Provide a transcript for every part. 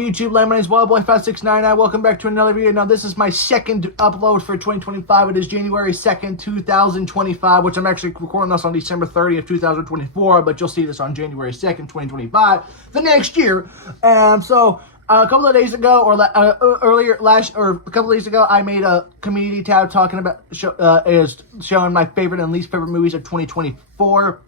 YouTube land? My name is Wildboy5699. Welcome back to another video. Now, this is my second upload for 2025. It is January 2nd, 2025, which I'm actually recording this on December 30th, 2024, but you'll see this on January 2nd, 2025, the next year. A couple of days ago, or a couple of days ago, I made a community tab talking about showing my favorite and least favorite movies of 2024.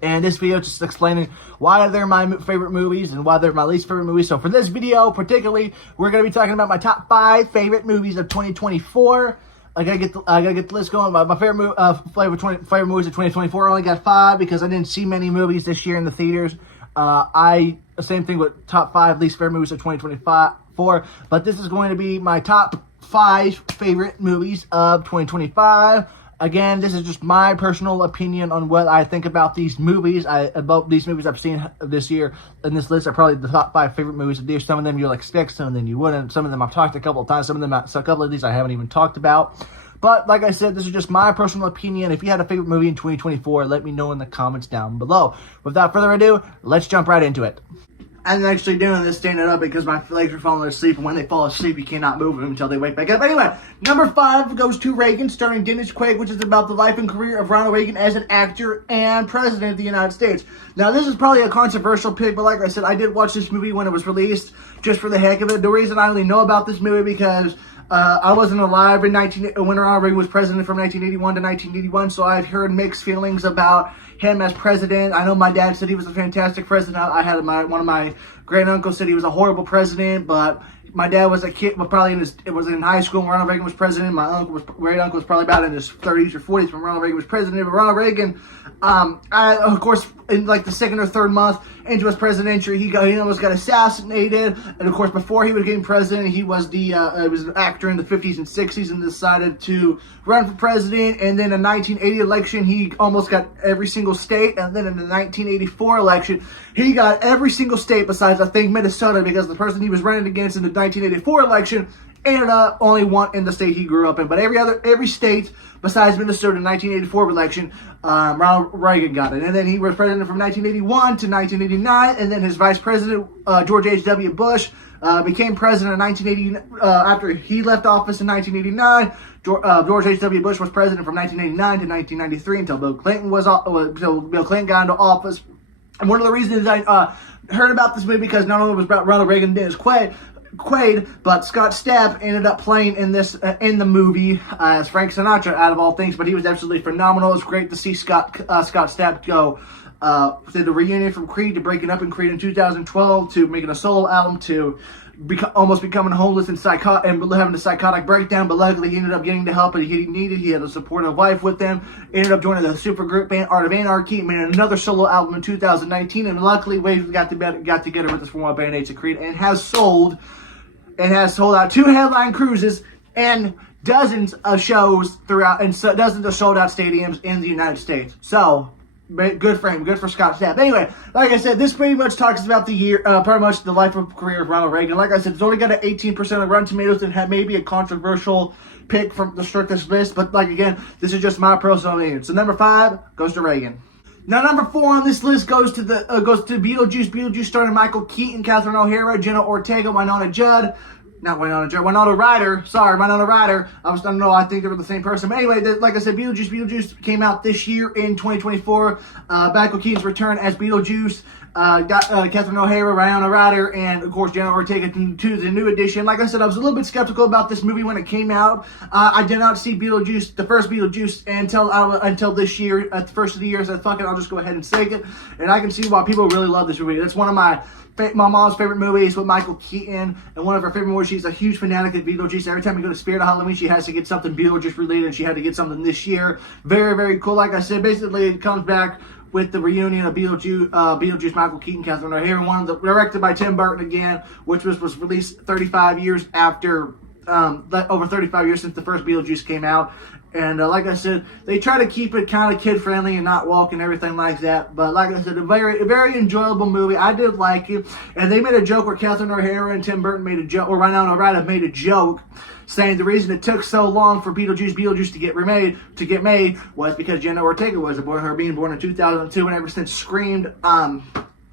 And this video is just explaining why they're my favorite movies and why they're my least favorite movies. So for this video, particularly, we're going to be talking about my top 5 favorite movies of 2024. I gotta get the list going. My favorite movies of 2024. I only got 5 because I didn't see many movies this year in the theaters. Same thing with top 5 least favorite movies of 2024. But this is going to be my top 5 favorite movies of 2025. Again, this is just my personal opinion on what I think about these movies. About these movies I've seen this year. And this list are probably the top 5 favorite movies of the year. Some of them you'll expect, some of them you wouldn't. Some of them I've talked a couple of times. A couple of these I haven't even talked about. But like I said, this is just my personal opinion. If you had a favorite movie in 2024, let me know in the comments down below. Without further ado, let's jump right into it. I'm actually doing this standing up because my legs are falling asleep, and when they fall asleep, you cannot move them until they wake back up. Anyway, number 5 goes to Reagan, starring Dennis Quaid, which is about the life and career of Ronald Reagan as an actor and president of the United States. Now, this is probably a controversial pick, but like I said, I did watch this movie when it was released, just for the heck of it. The reason I only know about this movie because I wasn't alive when Ronald Reagan was president from 1981 to 1981, so I've heard mixed feelings about him as president. I know my dad said he was a fantastic president. I had one of my great uncles said he was a horrible president, but my dad was a kid, but probably in high school when Ronald Reagan was president. My great uncle was probably about in his 30s or 40s when Ronald Reagan was president. But Ronald Reagan, of course, in like the second or third month into his presidency, he almost got assassinated. And of course, before he was getting president, he was an actor in the 50s and 60s and decided to run for president. And then in the 1980 election, he almost got every single state. And then in the 1984 election, he got every single state besides, I think, Minnesota, because the person he was running against in the 1984 election ended up only one in the state he grew up in. But every state besides Minnesota in the 1984 election, Ronald Reagan got it. And then he was president from 1981 to 1989. And then his vice president, George H.W. Bush, became president in 1980. After he left office in 1989, George H.W. Bush was president from 1989 to 1993 until Bill Clinton got into office. And one of the reasons I heard about this movie because not only was about Ronald Reagan and Dennis Quaid, but Scott Stapp ended up playing in the movie as Frank Sinatra, out of all things. But he was absolutely phenomenal. It was great to see Scott Stapp go through the reunion from Creed to breaking up in Creed in 2012 to making a solo album to almost becoming homeless and having a psychotic breakdown. But luckily, he ended up getting the help that he needed. He had a supportive wife with him. Ended up joining the supergroup band Art of Anarchy. Made another solo album in 2019, and luckily, Wade got together with his former bandmates at Creed and has sold out 2 headline cruises and dozens of shows throughout, and dozens of sold-out stadiums in the United States. So, good for him. Good for Scott Stapp. Anyway, like I said, this pretty much talks about the year, pretty much the life and career of Ronald Reagan. Like I said, it's only got an 18% of Rotten Tomatoes and had maybe a controversial pick from the strictest list. But like again, this is just my personal opinion. So number 5 goes to Reagan. Now, number 4 on this list goes to Beetlejuice. Beetlejuice starring Michael Keaton, Catherine O'Hara, Jenna Ortega, Winona Ryder. I don't know. I think they were the same person. But anyway, like I said, Beetlejuice came out this year in 2024. Michael Keaton's return as Beetlejuice. Got Catherine O'Hara, Winona Ryder, and of course Jenna Ortega to the new edition. Like I said, I was a little bit skeptical about this movie when it came out. I did not see the first Beetlejuice until this year, at the first of the year. So fuck it, I'll just go ahead and say it. And I can see why people really love this movie. It's one of my mom's favorite movies with Michael Keaton, and one of her favorite movies. She's a huge fanatic of Beetlejuice. Every time we go to Spirit of Halloween, she has to get something Beetlejuice related, and she had to get something this year. Very, very cool. Like I said, basically it comes back with the reunion of Beetlejuice, Michael Keaton, Catherine O'Hara, directed by Tim Burton again, which was released 35 years after, over 35 years since the first Beetlejuice came out. And like I said, they try to keep it kind of kid-friendly and not woke and everything like that. But like I said, a very enjoyable movie. I did like it. And they made a joke where Catherine O'Hara and Tim Burton made a joke, or Winona Ryder made a joke, saying the reason it took so long for Beetlejuice to get made was because Jenna Ortega was born. Her being born in 2002, and ever since Scream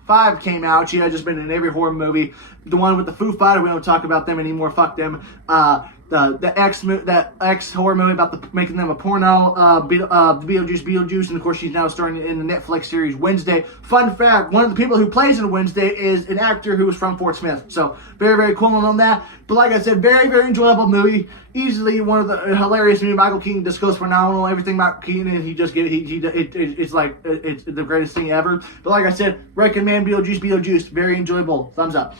5 came out, she had just been in every horror movie. The one with the Foo Fighters, we don't talk about them anymore. Fuck them. The X horror movie about making them a porno, Beetlejuice, and of course she's now starring in the Netflix series Wednesday. Fun fact: one of the people who plays in Wednesday is an actor who was from Fort Smith. So very, very cool on that. But like I said, very, very enjoyable movie. Easily one of the hilarious movies. Michael Keaton just goes phenomenal. Everything about Keaton, and it's the greatest thing ever. But like I said, recommend Beetlejuice. Very enjoyable. Thumbs up.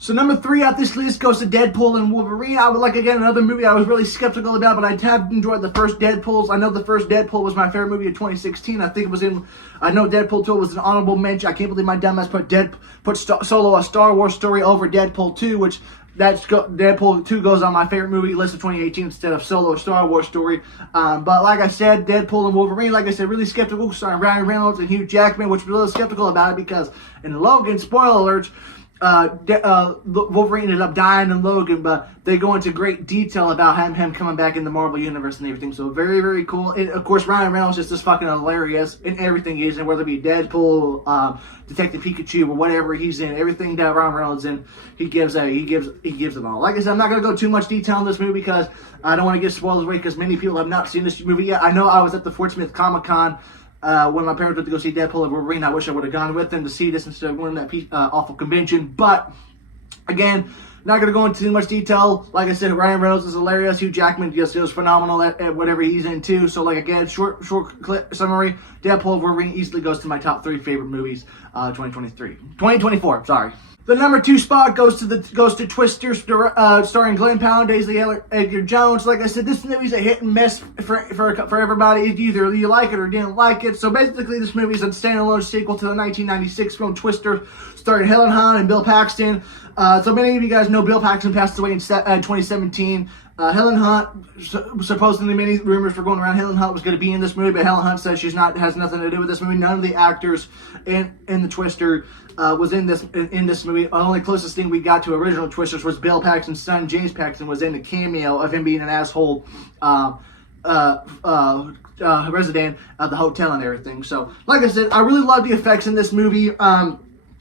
So number 3 out this list goes to Deadpool and Wolverine. I would like, again, another movie I was really skeptical about, but I have enjoyed the first Deadpools. I know the first Deadpool was my favorite movie of 2016. I think it was I know Deadpool 2 was an honorable mention. I can't believe my dumbass put Solo, a Star Wars story, over Deadpool 2, which Deadpool 2 goes on my favorite movie list of 2018 instead of Solo, a Star Wars story. But like I said, Deadpool and Wolverine, like I said, really skeptical, starring Ryan Reynolds and Hugh Jackman, which was a little skeptical about it because in Logan, spoiler alerts, Wolverine ended up dying in Logan, but they go into great detail about him coming back in the Marvel Universe and everything. So very, very cool. And of course, Ryan Reynolds is just fucking hilarious in everything he's in, whether it be Deadpool, Detective Pikachu, or whatever he's in. Everything that Ryan Reynolds in, he gives it all. Like I said, I'm not gonna go too much detail on this movie because I don't want to give spoilers away because many people have not seen this movie yet. I know I was at the Fort Smith Comic-Con when my parents went to go see Deadpool and Wolverine. I wish I would have gone with them to see this instead of going to that awful convention. But again, not going to go into too much detail. Like I said, Ryan Reynolds is hilarious. Hugh Jackman just is phenomenal at whatever he's into. So, like, again, short clip summary. Deadpool and Wolverine easily goes to my top 3 favorite movies 2024. Sorry. The number 2 spot goes to Twister, starring Glenn Powell, Daisy Edgar Jones. Like I said, this movie's a hit and miss for everybody. Either you like it or didn't like it. So basically, this movie is a standalone sequel to the 1996 film Twister, starring Helen Hunt and Bill Paxton. So many of you guys know Bill Paxton passed away in 2017. Helen Hunt, supposedly many rumors were going around Helen Hunt was going to be in this movie, but Helen Hunt says has nothing to do with this movie. None of the actors in the Twister was in this movie. The only closest thing we got to original Twisters was Bill Paxton's son, James Paxton, was in the cameo of him being an asshole resident of the hotel and everything. So, like I said, I really love the effects in this movie.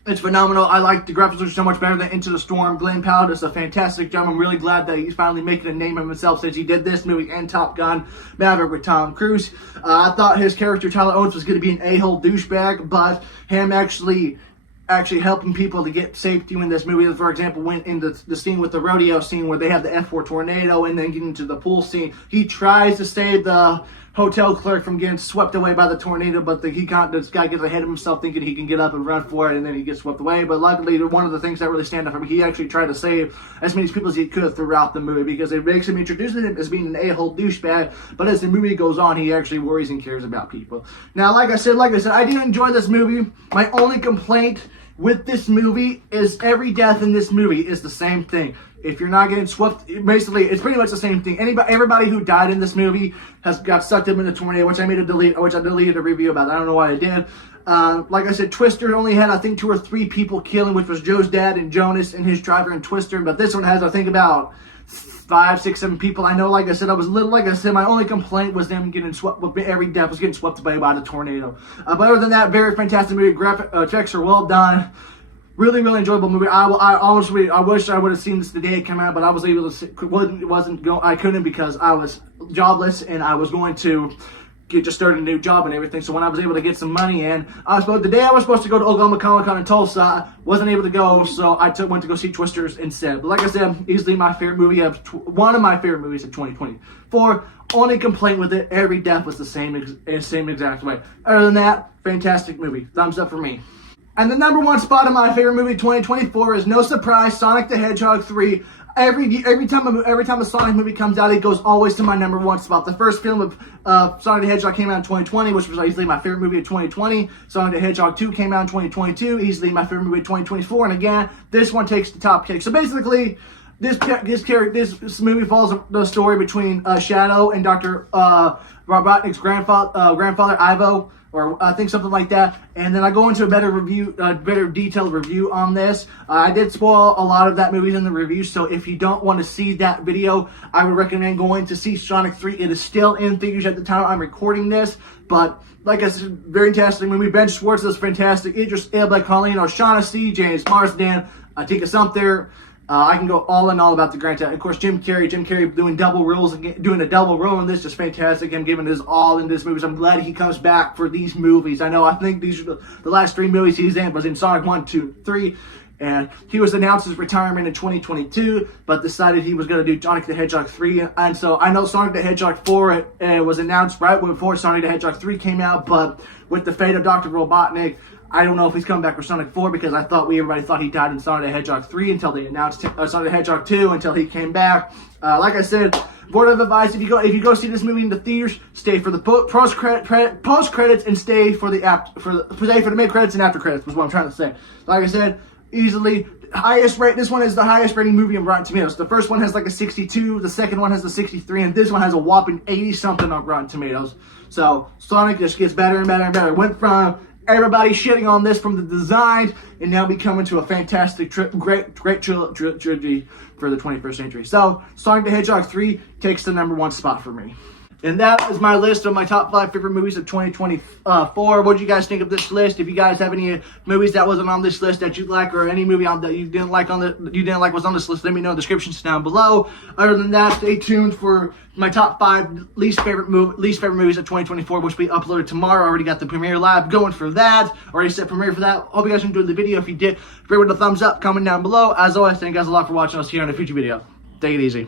It's phenomenal. I like the graphics are so much better than Into the Storm. Glenn Powell does a fantastic job. I'm really glad that he's finally making a name of himself since he did this movie and Top Gun Maverick with Tom Cruise. I thought his character, Tyler Oates, was going to be an a-hole douchebag, but him actually helping people to get safety in this movie. For example, when in the scene with the rodeo scene where they have the F4 tornado and then getting to the pool scene, he tries to save the hotel clerk from getting swept away by the tornado, but this guy gets ahead of himself thinking he can get up and run for it, and then he gets swept away. But luckily, one of the things that really stand out for me, he actually tried to save as many people as he could throughout the movie because it makes him introducing him as being an a-hole douchebag, but as the movie goes on, he actually worries and cares about people. Now, like I said, I did enjoy this movie. My only complaint with this movie is every death in this movie is the same thing. If you're not getting swept, basically, it's pretty much the same thing. Everybody who died in this movie got sucked up in the tornado, which I deleted a review about. I don't know why I did. Like I said, Twister only had, I think, 2 or 3 people killing, which was Joe's dad and Jonas and his driver in Twister. But this one has, I think, about 5, 6, 7 people. I know, like I said, my only complaint was them getting swept. Every death was getting swept away by the tornado. But other than that, very fantastic movie. Graphic effects are well done. Really, really enjoyable movie. I wish I would have seen this the day it came out, but I was able to. I couldn't because I was jobless and I was going to just started a new job and everything. So when I was able to get some money in, the day I was supposed to go to Oklahoma Comic Con in Tulsa, I wasn't able to go, so I went to go see Twisters instead. But like I said, easily my favorite movie one of my favorite movies of 2024. Only complaint with it, every death was the same exact way. Other than that, fantastic movie. Thumbs up for me. And the number 1 spot of my favorite movie 2024 is no surprise, Sonic the Hedgehog 3. Every time a Sonic movie comes out, it goes always to my number 1 spot. The first film of Sonic the Hedgehog came out in 2020, which was easily my favorite movie of 2020. Sonic the Hedgehog 2 came out in 2022, easily my favorite movie of 2024. And again, this one takes the top kick. So basically, This movie follows the story between Shadow and Dr. Robotnik's grandfather Ivo, or I think something like that. And then I go into a better detailed review on this. I did spoil a lot of that movie in the review, so if you don't want to see that video, I would recommend going to see Sonic 3. It is still in theaters at the time I'm recording this, but like I said, very fantastic movie. Ben Schwartz is fantastic. Idris Elba, Colleen O'Shaughnessy, James Marsden, Tika Sumpter. I can go all in all about the Grand Theft. Of course, Jim Carrey doing doing a double role in this, just fantastic. Him giving his all in this movie. So I'm glad he comes back for these movies. I think these are the last 3 movies he's in. Was in Sonic 1, 2, 3. And he was announced his retirement in 2022, but decided he was going to do Sonic the Hedgehog 3. And so I know Sonic the Hedgehog 4 was announced right before Sonic the Hedgehog 3 came out, but with the fate of Dr. Robotnik, I don't know if he's coming back for Sonic 4 because everybody thought he died in Sonic the Hedgehog 3 until they announced Sonic the Hedgehog 2 until he came back. Like I said, word of advice: if you go see this movie in the theaters, stay for the post credits and stay for the mid credits and after credits. Was what I'm trying to say. Like I said, easily highest rate. This one is the highest rating movie on Rotten Tomatoes. The first one has like a 62, the second one has a 63, and this one has a whopping 80 something on Rotten Tomatoes. So Sonic just gets better and better and better. Went from everybody shitting on this from the design, and now becoming to a fantastic, great trilogy for the 21st century. So, Sonic the Hedgehog 3 takes the #1 spot for me. And that is my list of my top 5 favorite movies of 2024. What do you guys think of this list? If you guys have any movies that wasn't on this list that you like, or any movie that you didn't like was on this list, let me know in the descriptions down below. Other than that, stay tuned for my top 5 least favorite movies of 2024, which will be uploaded tomorrow. I already got the premiere live going for that. Already set premiere for that. Hope you guys enjoyed the video. If you did, rate with a thumbs up, comment down below. As always, thank you guys a lot for watching. I'll see you in a future video. Take it easy.